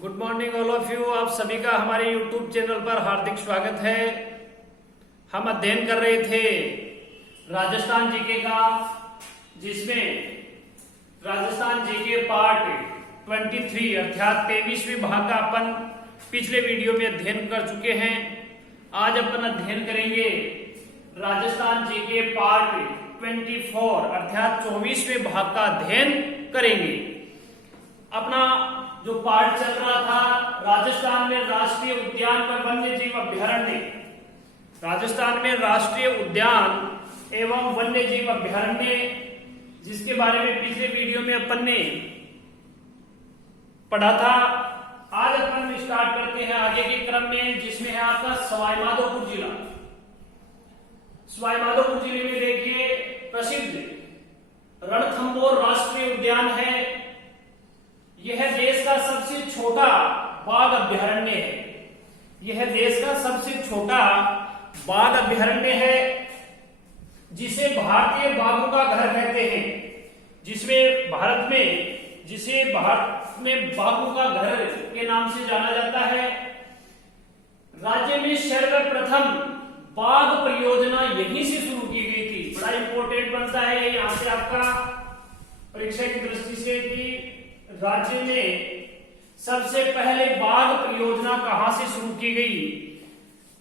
Good morning all of you. आप सभी का हमारे यूट्यूब चैनल पर हार्दिक स्वागत है। हम अध्ययन कर रहे थे राजस्थान जीके का, जिसमें राजस्थान जीके पार्ट 23 अर्थात 23वें भाग का अपन पिछले वीडियो में अध्ययन कर चुके हैं। आज अपन अध्ययन करेंगे राजस्थान जीके पार्ट 24 अर्थात 24वें भाग का अध्ययन करेंगे। अपना जो पाठ चल रहा था राजस्थान में राष्ट्रीय उद्यान व वन्य जीव अभ्यारण्य, राजस्थान में राष्ट्रीय उद्यान एवं वन्य जीव अभ्यारण्य, जिसके बारे में पिछले वीडियो में अपन ने पढ़ा था। आज अपन स्टार्ट करते हैं आगे के क्रम में, जिसमें है आपका सवाई माधोपुर जिला। सवाई माधोपुर जिले में देखिए प्रसिद्ध रणथंभौर राष्ट्रीय उद्यान है। यह देश का सबसे छोटा बाघ अभ्यारण्य है। यह देश का सबसे छोटा बाघ अभ्यारण्य है, जिसे भारतीय बाघों का घर कहते हैं। जिसे भारत में बाघों का घर के नाम से जाना जाता है। राज्य में सर्वप्रथम बाघ परियोजना यहीं से शुरू की गई थी। बड़ा इंपॉर्टेंट बनता है यहां से आपका परीक्षा की दृष्टि से कि राज्य में सबसे पहले बाघ परियोजना कहां से शुरू की गई,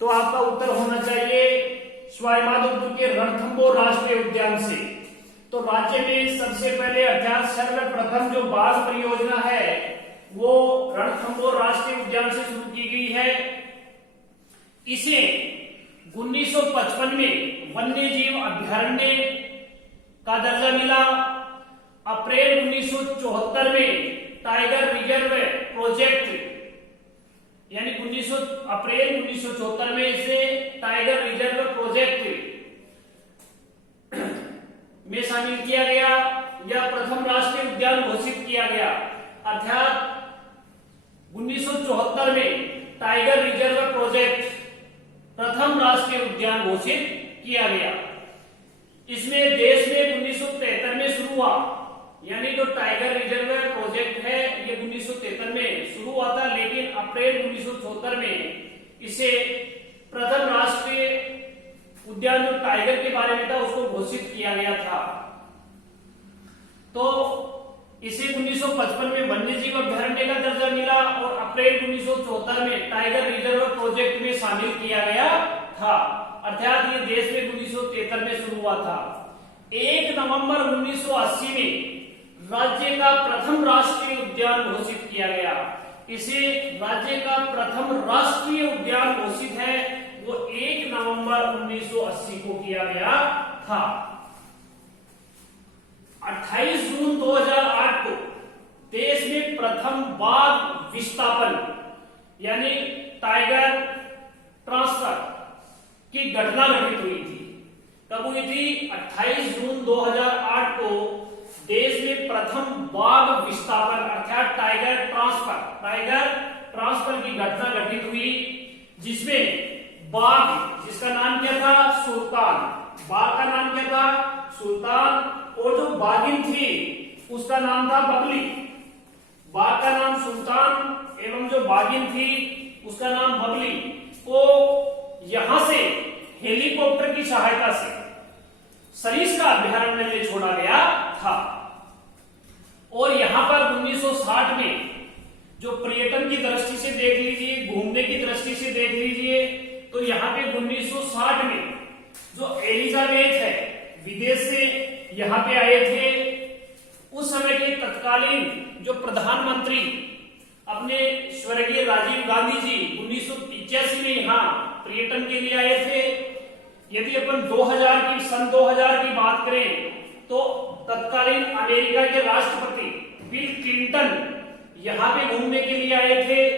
तो आपका उत्तर होना चाहिए सवाई माधोपुर के रणथंभौर राष्ट्रीय उद्यान से। तो राज्य में सबसे पहले अर्थात सर्वप्रथम जो बाघ परियोजना है वो रणथंभौर राष्ट्रीय उद्यान से शुरू की गई है। इसे 1955 में वन्य जीव अभ्यारण्य का दर्जा मिला। अप्रैल 1974 में टाइगर रिजर्व प्रोजेक्ट यानी अप्रैल 1974 में इसे टाइगर रिजर्व प्रोजेक्ट में शामिल किया गया या प्रथम राष्ट्रीय उद्यान घोषित किया गया। अर्थात 1974 में टाइगर रिजर्व प्रोजेक्ट प्रथम राष्ट्रीय उद्यान घोषित किया गया। इसमें देश में 1973 में शुरू हुआ, यानी जो टाइगर रिजर्व प्रोजेक्ट है ये 1973 में शुरू हुआ था, लेकिन अप्रैल 1974 में इसे प्रथम राष्ट्रीय उद्यान जो टाइगर के बारे में था उसको घोषित किया गया था। तो इसे 1955 में वन्य जीव अभ्यारण्य का दर्जा मिला और अप्रैल 1974 में टाइगर रिजर्व प्रोजेक्ट में शामिल किया गया था। अर्थात ये देश में 1973 में शुरू हुआ था। 1 नवंबर 1980 में राज्य का प्रथम राष्ट्रीय उद्यान घोषित किया गया। इसे राज्य का प्रथम राष्ट्रीय उद्यान घोषित है वो 1 नवंबर 1980 को किया गया था। 28 जून 2008 को देश में प्रथम बाघ विस्थापन यानी टाइगर ट्रांसफर की घटना घटित हुई थी। कब हुई थी? 28 जून 2008 को देश में प्रथम बाघ विस्थापन अर्थात टाइगर ट्रांसफर की घटना घटित हुई, जिसमें बाघ जिसका नाम क्या था? सुल्तान। बाघ का नाम क्या था? सुल्तान। और जो बाघिन थी उसका नाम था बगली। बाघ का नाम सुल्तान एवं जो बाघिन थी उसका नाम बगली को यहां से हेलीकॉप्टर की सहायता से सरिस्का अभ्यारण्य में छोड़ा गया था। और यहां पर 1960 में जो पर्यटन की दृष्टि से देख लीजिए, घूमने की दृष्टि से देख लीजिए, तो यहाँ पे 1960 में जो एलिजाबेथ है विदेश से यहाँ पे आए थे। उस समय के तत्कालीन जो प्रधानमंत्री अपने स्वर्गीय राजीव गांधी जी 1985 में यहाँ पर्यटन के लिए आए थे। यदि अपन सन 2000 की बात करें तो तत्कालीन अमेरिका के राष्ट्रपति बिल क्लिंटन यहां पे घूमने के लिए आए थे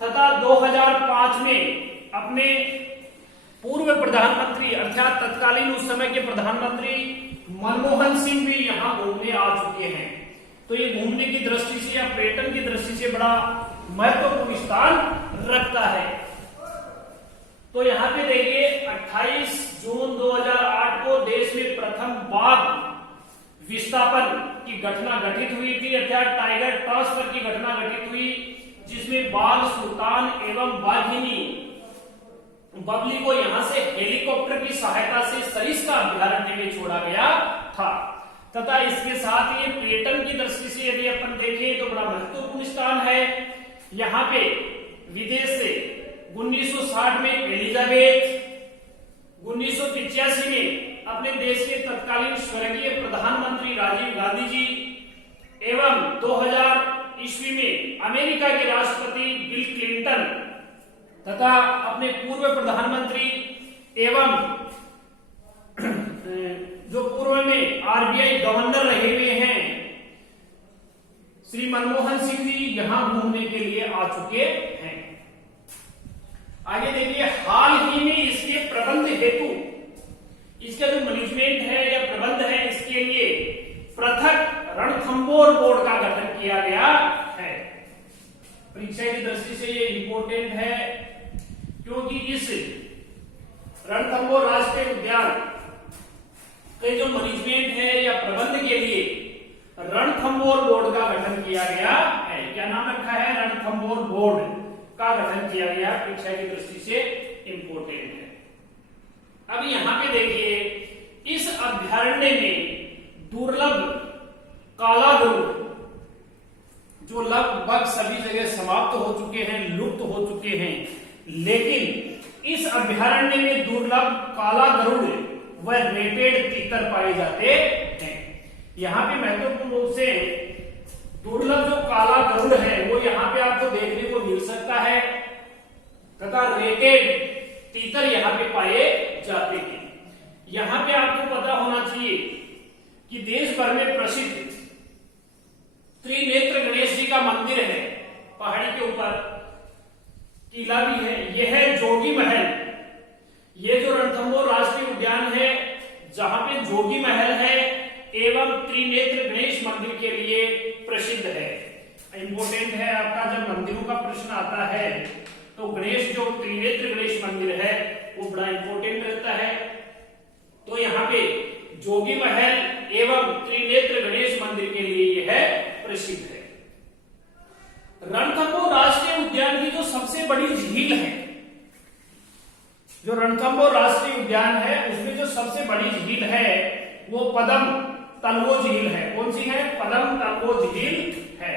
तथा 2005 में अपने पूर्व प्रधानमंत्री अर्थात तत्कालीन उस समय के प्रधानमंत्री मनमोहन सिंह भी यहां घूमने आ चुके हैं। तो ये घूमने की दृष्टि से या पर्यटन की दृष्टि से बड़ा महत्वपूर्ण स्थान रखता है। तो यहाँ पे देखिए 28 जून 2008 को देश में प्रथम बाघ विस्थापन की घटना घटित हुई थी अर्थात टाइगर ट्रांसफर की घटना घटित हुई। जिसमें बाघ, सुल्तान एवं बाघिनी बबली को यहां से हेलीकॉप्टर की सहायता से सरिस्का अभ्यारण्य में छोड़ा गया था तथा इसके साथ ये पर्यटन की दृष्टि से यदि अपन देखें तो बड़ा महत्वपूर्ण स्थान है। यहाँ पे विदेश से 1960 में एलिजाबेथ, 1985 में अपने देश के तत्कालीन स्वर्गीय प्रधानमंत्री राजीव गांधी जी एवं 2000 ईस्वी में अमेरिका के राष्ट्रपति बिल क्लिंटन तथा अपने पूर्व प्रधानमंत्री एवं जो पूर्व में आरबीआई गवर्नर रहे हुए हैं श्री मनमोहन सिंह जी यहां घूमने के लिए आ चुके हैं। आगे देखिए, हाल ही में इसके प्रबंध हेतु इसका जो मैनेजमेंट है या प्रबंध है इसके लिए पृथक रणथंभौर बोर्ड का गठन किया गया है। परीक्षा की दृष्टि से ये इंपॉर्टेंट है क्योंकि इस रणथंभौर राष्ट्रीय उद्यान के जो मैनेजमेंट है या प्रबंध के लिए रणथंभौर बोर्ड का गठन किया गया है। क्या नाम रखा है? रणथंभौर बोर्ड का गठन किया गया। परीक्षा की दृष्टि से इंपॉर्टेंट है। अब यहां पे देखिए, इस अभ्यारण्य में दुर्लभ काला गरुड़ जो लगभग सभी जगह समाप्त हो चुके हैं, लुप्त हो चुके हैं, लेकिन इस अभ्यारण्य में दुर्लभ काला गरुड़ व रेटेड तीतर पाए जाते हैं। यहाँ पे महत्वपूर्ण रूप से दुर्लभ जो काला गरुड़ है वो यहाँ पे आपको देखने को मिल सकता है तथा रेटेड तीतर यहाँ पे पाए जाते हैं। यहाँ पे आपको पता होना चाहिए कि देश भर में प्रसिद्ध त्रिनेत्र गणेश जी का मंदिर है, पहाड़ी के ऊपर किला भी है। यह है जोगी महल। ये जो रणथंभौर राष्ट्रीय उद्यान है जहां पे जोगी महल है एवं त्रिनेत्र गणेश मंदिर के लिए प्रसिद्ध है। इंपोर्टेंट है आपका, जब मंदिरों का प्रश्न आता है तो गणेश जो त्रिनेत्र गणेश मंदिर है वो बड़ा इंपोर्टेंट रहता है। तो यहाँ पे जोगी महल एवं त्रिनेत्र गणेश मंदिर के लिए यह प्रसिद्ध है। रणथंभौर राष्ट्रीय उद्यान की जो सबसे बड़ी झील है, जो रणथंभौर राष्ट्रीय उद्यान है उसमें जो सबसे बड़ी झील है वो पदम तलवो झील है। कौन सी है? पदम तलवो झील है।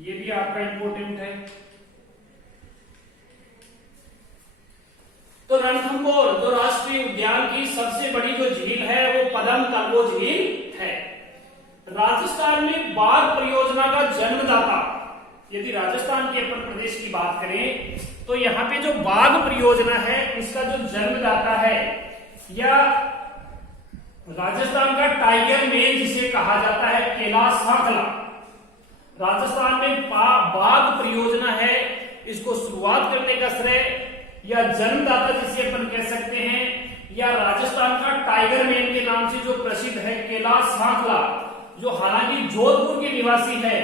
ये भी आपका इंपोर्टेंट है। तो रणथंभौर जो राष्ट्रीय उद्यान की सबसे बड़ी जो झील है वो पदम तलवो झील है। राजस्थान में बाघ परियोजना का जन्मदाता, यदि राजस्थान के अपन प्रदेश की बात करें तो यहाँ पे जो बाघ परियोजना है इसका जो जन्मदाता है या राजस्थान का टाइगर मेल जिसे कहा जाता है, कैलाश सांखला। राजस्थान में बाघ परियोजना है, इसको शुरुआत करने का श्रेय या जन्मदाता जिसे अपन कह सकते हैं, या राजस्थान का टाइगर मैन के नाम से जो प्रसिद्ध है कैलाश सांखला, जो हालांकि जोधपुर के निवासी है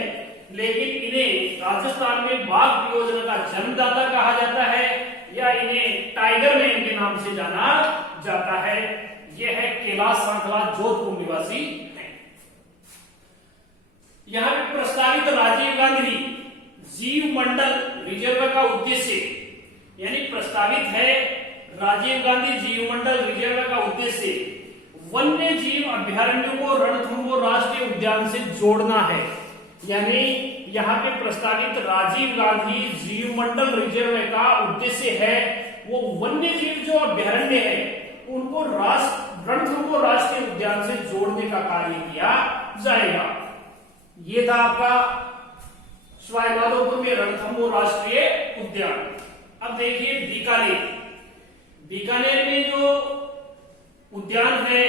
लेकिन इन्हें राजस्थान में बाघ परियोजना का जन्मदाता कहा जाता है या इन्हें टाइगर मैन के नाम से जाना जाता है। यह है कैलाश सांखला, जोधपुर निवासी है। यहां पे प्रस्तावित राजीव गांधी जीव मंडल रिजर्व का उद्देश्य, यानी प्रस्तावित है राजीव गांधी जीव मंडल रिजर्व का उद्देश्य वन्य जीव अभ्यारण्य को रणथंभौर राष्ट्रीय उद्यान से जोड़ना है। यानी यहाँ पे प्रस्तावित राजीव गांधी जीव मंडल रिजर्व का उद्देश्य है वो वन्य जीव जो अभ्यारण्य है उनको रणथंभौर राष्ट्रीय उद्यान से जोड़ने का कार्य किया जाएगा। ये था आपका सवाई माधोपुर में रणथंभौर राष्ट्रीय उद्यान। अब देखिए बीकानेर। बीकानेर में जो उद्यान है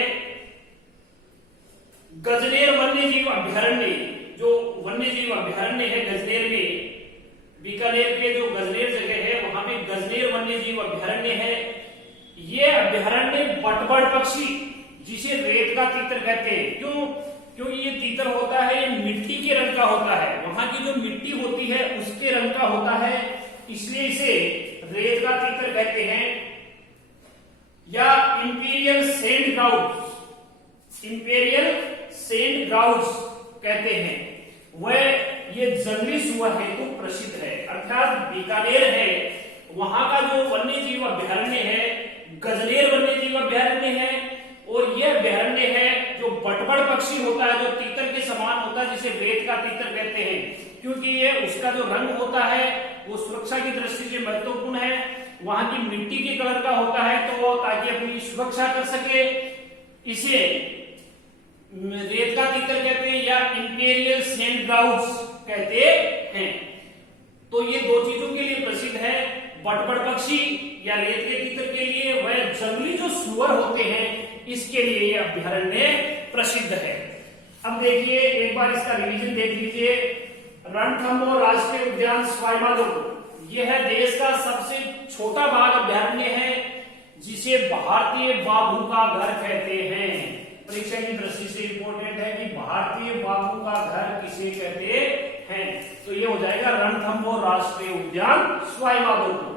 गजनेर वन्य जीव अभ्यारण्य, जो वन्य जीव अभ्यारण्य है गजनेर में, बीकानेर के जो गजनेर जगह है वहां पे गजनेर वन्य जीव अभ्यारण्य है। ये अभ्यारण्य बटबड़ पक्षी जिसे रेत का तीतर कहते हैं, क्योंकि ये तीतर होता है ये मिट्टी के रंग का होता है, वहां की जो मिट्टी होती है उसके रंग का होता है, इसलिए इसे रेत का तीतर कहते हैं। या imperial send ground, imperial send ground कहते हैं। वह ये जंगली सुअर हेतु प्रसिद्ध है। अर्थात बीकानेर है, वहां का जो वन्य जीव अभ्यारण्य है गजनेर वन्य जीव अभ्यारण्य है, और यह अभ्यारण्य है जो बटबड़ पक्षी होता है, जो तीतर के समान होता है, जिसे रेत का तीतर कहते हैं, क्योंकि ये उसका जो रंग होता है वो सुरक्षा की दृष्टि से महत्वपूर्ण है। वहां की मिट्टी के कलर का होता है, तो ताकि अपनी सुरक्षा कर सके। इसे रेत का तीतर कहते हैं या इंपीरियल सैंड ग्राउस कहते हैं। तो ये दो चीजों के लिए प्रसिद्ध है, बटबड़ पक्षी या रेत के तीतर के लिए, वह जंगली जो सुअर होते हैं इसके लिए यह अभ्यारण्य प्रसिद्ध है। अब देखिए एक बार इसका रिवीजन देख लीजिए। रणथंभौर राष्ट्रीय उद्यान सवाई माधोपुर यह देश का सबसे छोटा बाघ अभ्यारण्य है, जिसे भारतीय बाघों का घर कहते हैं। परीक्षा की दृष्टि से इंपॉर्टेंट है कि भारतीय बाघों का घर किसे कहते हैं, तो ये हो जाएगा रणथंभौर राष्ट्रीय उद्यान सवाई माधोपुर।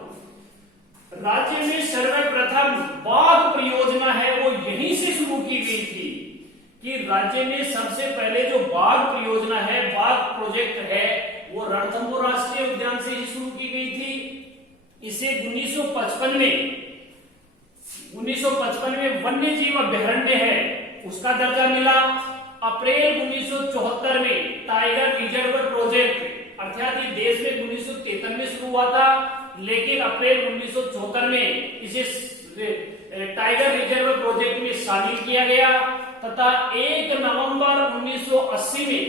राज्य में सर्वप्रथम बाघ परियोजना है वो यहीं से शुरू की गई थी, कि राज्य में सबसे पहले जो बाघ परियोजना है, बाघ प्रोजेक्ट है, वो रणथंभौर राष्ट्रीय उद्यान से ही शुरू की गई थी। इसे 1955 में वन्य जीव अभ्यारण्य है उसका दर्जा मिला। अप्रैल 1974 में टाइगर रिजर्व प्रोजेक्ट, अर्थात ये देश में 1973 में शुरू हुआ था, लेकिन अप्रैल 1974 में इसे टाइगर रिजर्व प्रोजेक्ट में शामिल किया गया तथा 1 नवंबर 1980 में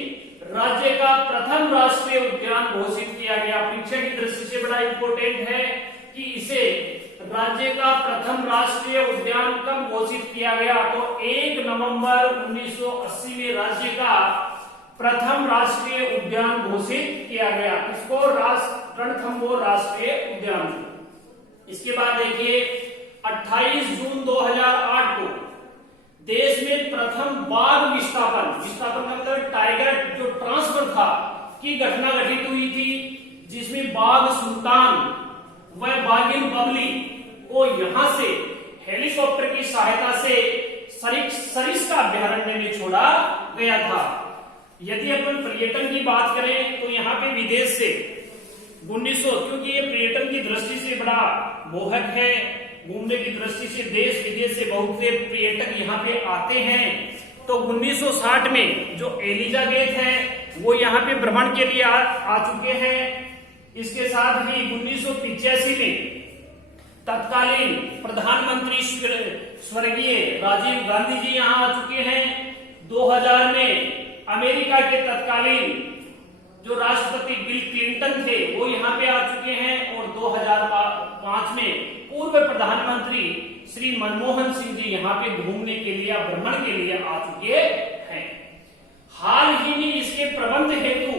राज्य का प्रथम राष्ट्रीय उद्यान घोषित किया गया। परीक्षा की दृष्टि से बड़ा इंपॉर्टेंट है कि इसे राज्य का प्रथम राष्ट्रीय उद्यान कब घोषित किया गया, तो 1 नवंबर 1980 में राज्य का प्रथम राष्ट्रीय उद्यान घोषित किया गया। इसको रणथंभौर राष्ट्रीय उद्यान। इसके बाद देखिए 28 जून 2008 को देश में प्रथम बाघ विस्थापन मतलब टाइगर जो ट्रांसफर था की घटना घटित हुई थी, जिसमें बाघ सुल्तान व बाघिन बबली को यहां से हेलीकॉप्टर की सहायता से सरिस्का अभ्यारण्य में छोड़ा गया था। यदि अपन पर्यटन की बात करें तो यहाँ पे विदेश से 1900, क्योंकि ये पर्यटन की दृष्टि से बड़ा मोहक है, घूमने की दृष्टि से देश विदेश से बहुत से पर्यटक यहाँ पे आते हैं। तो 1960 में जो एलिजाबेथ है वो यहाँ पे भ्रमण के लिए आ चुके हैं। इसके साथ ही 1985 में तत्कालीन प्रधानमंत्री स्वर्गीय राजीव गांधी जी यहाँ आ चुके हैं। 2000 में अमेरिका के तत्कालीन जो राष्ट्रपति बिल क्लिंटन थे वो यहाँ पे आ चुके हैं, और 2005 में पूर्व प्रधानमंत्री श्री मनमोहन सिंह जी यहाँ पे घूमने के लिए, भ्रमण के लिए आ चुके हैं। हाल ही में इसके प्रबंध हेतु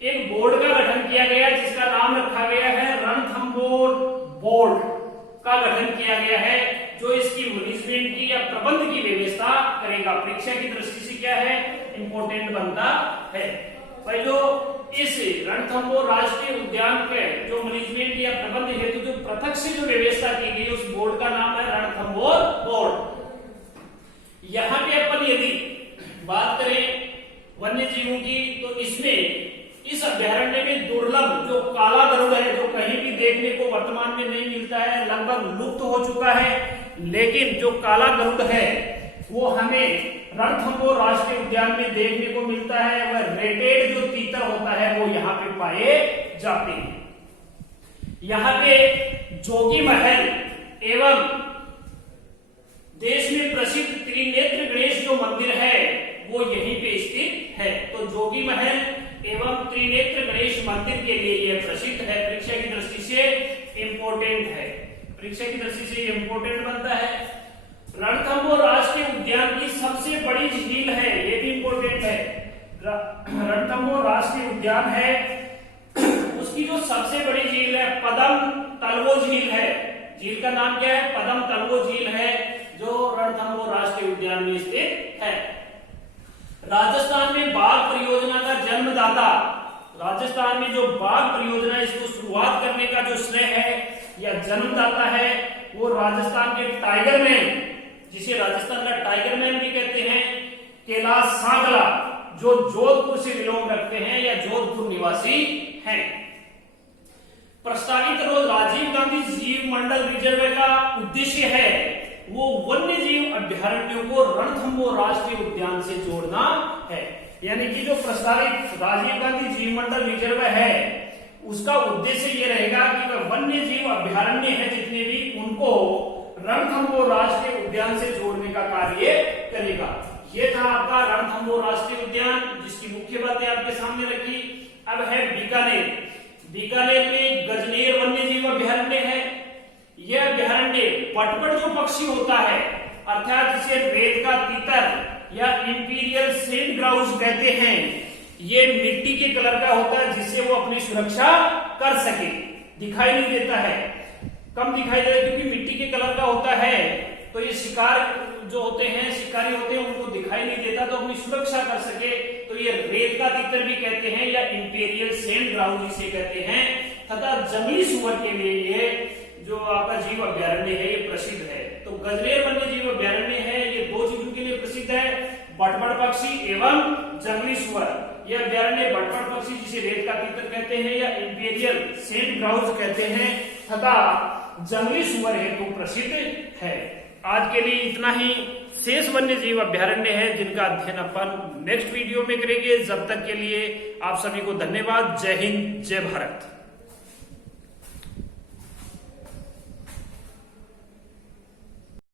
एक बोर्ड का गठन किया गया, जिसका नाम रखा गया है रणथंभौर बोर्ड का गठन किया गया है, जो इसकी मैनेजमेंट की या प्रबंध की व्यवस्था करेगा। परीक्षा की दृष्टि से क्या है, इंपॉर्टेंट बनता है भाई। जो इस रणथंभौर राष्ट्रीय उद्यान के जो मैनेजमेंट या प्रबंध हेतु जो पृथक से जो व्यवस्था की गई, उस बोर्ड का नाम है रणथंभौर बोर्ड। यहाँ पे अपन यदि बात करें वन्य जीवों की, तो इसमें इस अभ्यारण्य में दुर्लभ जो काला गरुड़ है, जो कहीं भी देखने को वर्तमान में नहीं मिलता है, लगभग लुप्त हो चुका है, लेकिन जो काला गरुड़ है वो हमें रणथंभौर राष्ट्रीय उद्यान में देखने को मिलता है। वह रेटेड जो तीतर होता है वो यहाँ पे पाए जाते हैं। यहाँ पे जोगी महल एवं देश में प्रसिद्ध त्रिनेत्र गणेश जो मंदिर है वो यहीं पे स्थित है। तो जोगी महल एवं त्रिनेत्र गणेश मंदिर के लिए यह प्रसिद्ध है। परीक्षा की दृष्टि से इंपॉर्टेंट है, परीक्षा की दृष्टि से इंपॉर्टेंट बनता है। रणथंभौर राष्ट्रीय उद्यान की सबसे बड़ी झील है, ये भी इंपॉर्टेंट है। रणथंभौर राष्ट्रीय उद्यान है, उसकी जो सबसे बड़ी झील है पदम तलवो झील है। झील का नाम क्या है, पदम तलवो झील है, जो रणथंभौर राष्ट्रीय उद्यान में स्थित है। राजस्थान में बाघ परियोजना का जन्मदाता, राजस्थान में जो बाघ परियोजना इसको शुरुआत करने का जो श्रेय है या जन्मदाता है वो राजस्थान के टाइगर मैन, जिसे राजस्थान का टाइगर मैन भी कहते हैं, कैलाश सांगला जो जोधपुर से बिलोंग रखते हैं या जोधपुर निवासी हैं। प्रस्तावित राजीव गांधी जीव मंडल रिजर्व का उद्देश्य है वो वन्य जीव अभ्यारण्यों को रणथंभौर राष्ट्रीय उद्यान से जोड़ना है। यानी कि जो प्रस्तावित राजीव गांधी जीव मंडल रिजर्व है उसका उद्देश्य ये रहेगा कि वह वन्य जीव अभ्यारण्य है जितने भी उनको रणथंभौर राष्ट्रीय उद्यान से जोड़ने का कार्य करेगा। ये था आपका रणथंभौर राष्ट्रीय उद्यान जिसकी मुख्य बातें आपके सामने रखी। अब है बीकानेर। बीकानेर में गजनेर वन्य जीव अभ्यारण्य है। यह अभ्यारण्य पटपट जो पक्षी होता है अर्थात जिसे रेत का तीतर या इंपीरियल सेंट ग्राउस कहते हैं, ये मिट्टी के कलर का होता है जिससे वो अपनी सुरक्षा कर सके। दिखाई नहीं देता है, कम दिखाई देता है क्योंकि मिट्टी के कलर का होता है, तो ये शिकार जो होते हैं शिकारी होते हैं उनको दिखाई नहीं देता तो अपनी सुरक्षा कर सके। तो ये रेत का तीतर भी कहते हैं या इंपीरियल सेंट ग्राउस जिसे कहते हैं, तथा जंगली सुअर के लिए ये जो आपका जीव अभ्यारण्य है ये प्रसिद्ध है। तो गजनेर वन्य जीव अभ्यारण्य है, ये दो चीजों के लिए प्रसिद्ध है, बटबड़ पक्षी एवं जंगली सुअर। यह अभ्यारण्य बटबड़ पक्षी जिसे रेत का तीतर कहते हैं या इंपीरियल सेंट ग्राउस कहते हैं तथा जंगली सुअर हेतु प्रसिद्ध है। आज के लिए इतना ही। शेष वन्य जीव अभ्यारण्य है जिनका अध्ययन अपन नेक्स्ट वीडियो में करेंगे। जब तक के लिए आप सभी को धन्यवाद। जय हिंद, जय भारत।